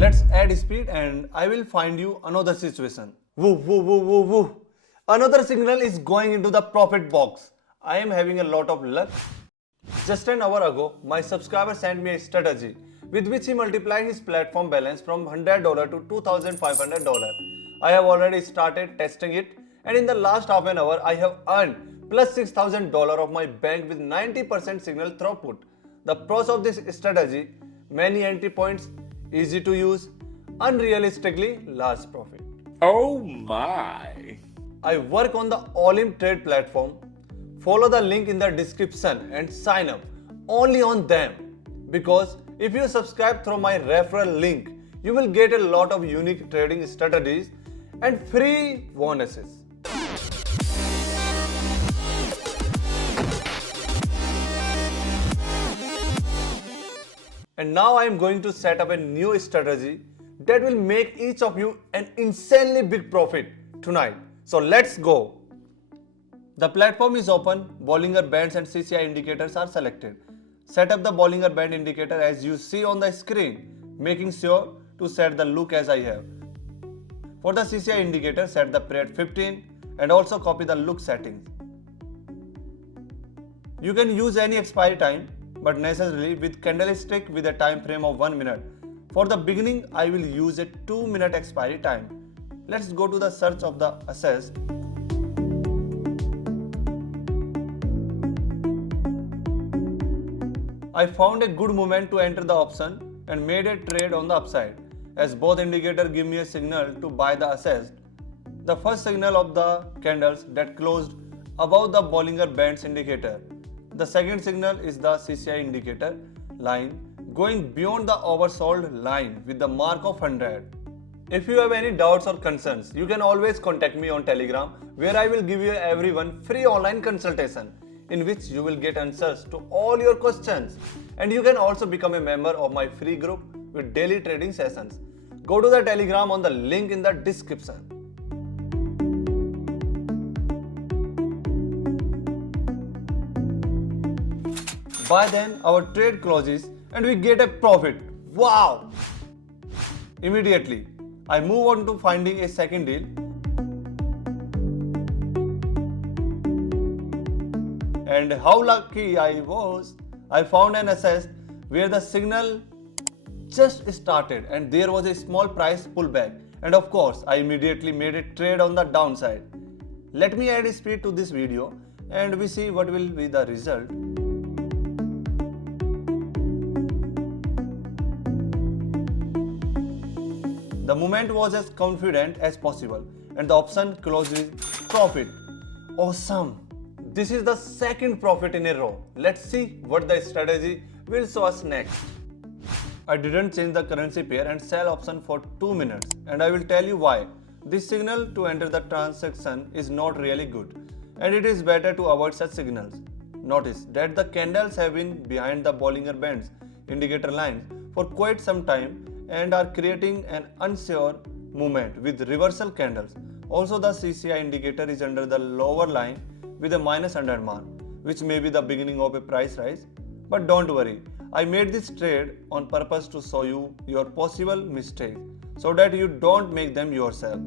Let's add speed and I will find you another situation. Woo, woo, woo, woo, woo. Another signal is going into the profit box. I am having a lot of luck. Just an hour ago, my subscriber sent me a strategy with which he multiplied his platform balance from $100 to $2,500. I have already started testing it, and in the last half an hour, I have earned plus $6,000 of my bank with 90% signal throughput. The pros of this strategy: many entry points, easy to use, unrealistically large profit. Oh my! I work on the Olymp Trade platform. Follow the link in the description and sign up only on them, because if you subscribe through my referral link, you will get a lot of unique trading strategies and free bonuses. And now I am going to set up a new strategy that will make each of you an insanely big profit tonight. So let's go. The platform is open, Bollinger Bands and CCI indicators are selected. Set up the Bollinger Band indicator as you see on the screen, making sure to set the look as I have. For the CCI indicator, set the pre at 15 and also copy the look settings. You can use any expiry time, but necessarily with candlestick with a time frame of 1 minute. For the beginning, I will use a 2-minute expiry time. Let's go to the search of the assets. I found a good moment to enter the option and made a trade on the upside, as both indicators give me a signal to buy the assets. The first signal of the candles that closed above the Bollinger Bands indicator. The second signal is the CCI indicator line going beyond the oversold line with the mark of 100. If you have any doubts or concerns, you can always contact me on Telegram, where I will give you everyone free online consultation in which you will get answers to all your questions, and you can also become a member of my free group with daily trading sessions. Go to the Telegram on the link in the description. By then our trade closes and we get a profit. Wow! Immediately I move on to finding a second deal. And how lucky I was, I found an asset where the signal just started and there was a small price pullback, and of course I immediately made a trade on the downside. Let me add speed to this video and we see what will be the result. The movement was as confident as possible and the option closed with profit. Awesome! This is the second profit in a row. Let's see what the strategy will show us next. I didn't change the currency pair and sell option for 2 minutes, and I will tell you why. This signal to enter the transaction is not really good, and it is better to avoid such signals. Notice that the candles have been behind the Bollinger Bands indicator lines for quite some time and are creating an unsure movement with reversal candles. Also, the CCI indicator is under the lower line with a minus 100 mark, which may be the beginning of a price rise. But don't worry, I made this trade on purpose to show you your possible mistakes so that you don't make them yourself.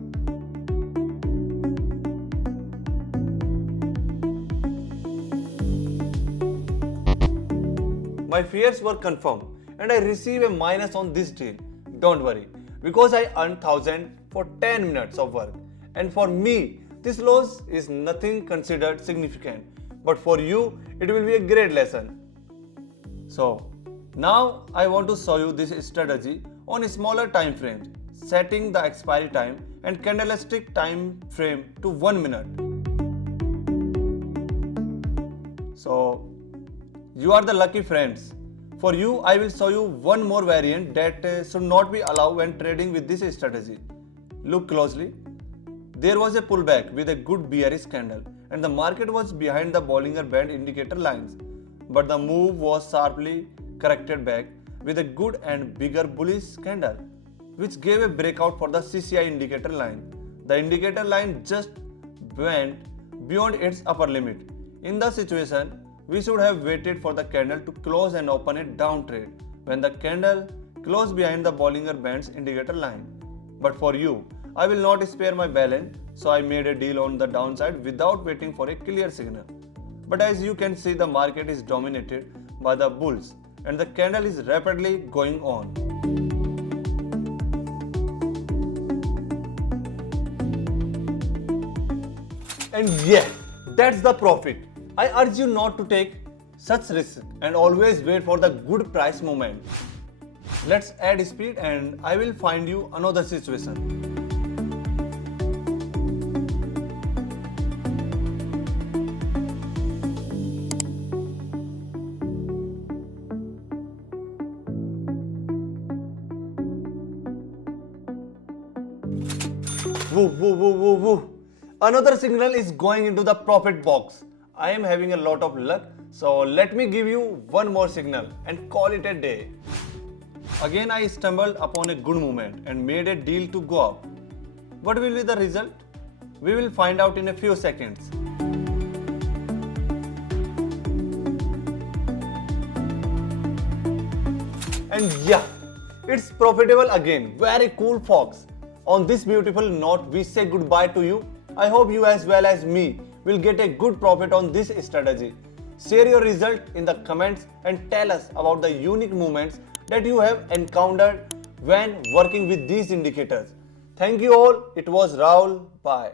My fears were confirmed and I received a minus on this deal. Don't worry, because I earned 1000 for 10 minutes of work, and for me this loss is nothing considered significant, but for you it will be a great lesson. So now I want to show you this strategy on smaller time frames, setting the expiry time and candlestick time frame to 1 minute. So you are the lucky friends. For you, I will show you one more variant that should not be allowed when trading with this strategy. Look closely. There was a pullback with a good bearish candle and the market was behind the Bollinger Band indicator lines. But the move was sharply corrected back with a good and bigger bullish candle, which gave a breakout for the CCI indicator line. The indicator line just went beyond its upper limit. In the situation, we should have waited for the candle to close and open a down trade. When the candle close behind the Bollinger Band's indicator line. But for you, I will not spare my balance, so I made a deal on the downside without waiting for a clear signal. But as you can see, the market is dominated by the bulls and the candle is rapidly going on. And yeah, that's the profit. I urge you not to take such risks and always wait for the good price moment. Let's add speed and I will find you another situation. Woo, woo, woo, woo, woo. Another signal is going into the profit box. I am having a lot of luck, so let me give you one more signal and call it a day. Again, I stumbled upon a good movement and made a deal to go up. What will be the result? We will find out in a few seconds. And yeah, it's profitable again. Very cool, folks. On this beautiful note, we say goodbye to you. I hope you as well as me will get a good profit on this strategy. Share your result in the comments and tell us about the unique movements that you have encountered when working with these indicators. Thank you all. It was Rahul. Bye.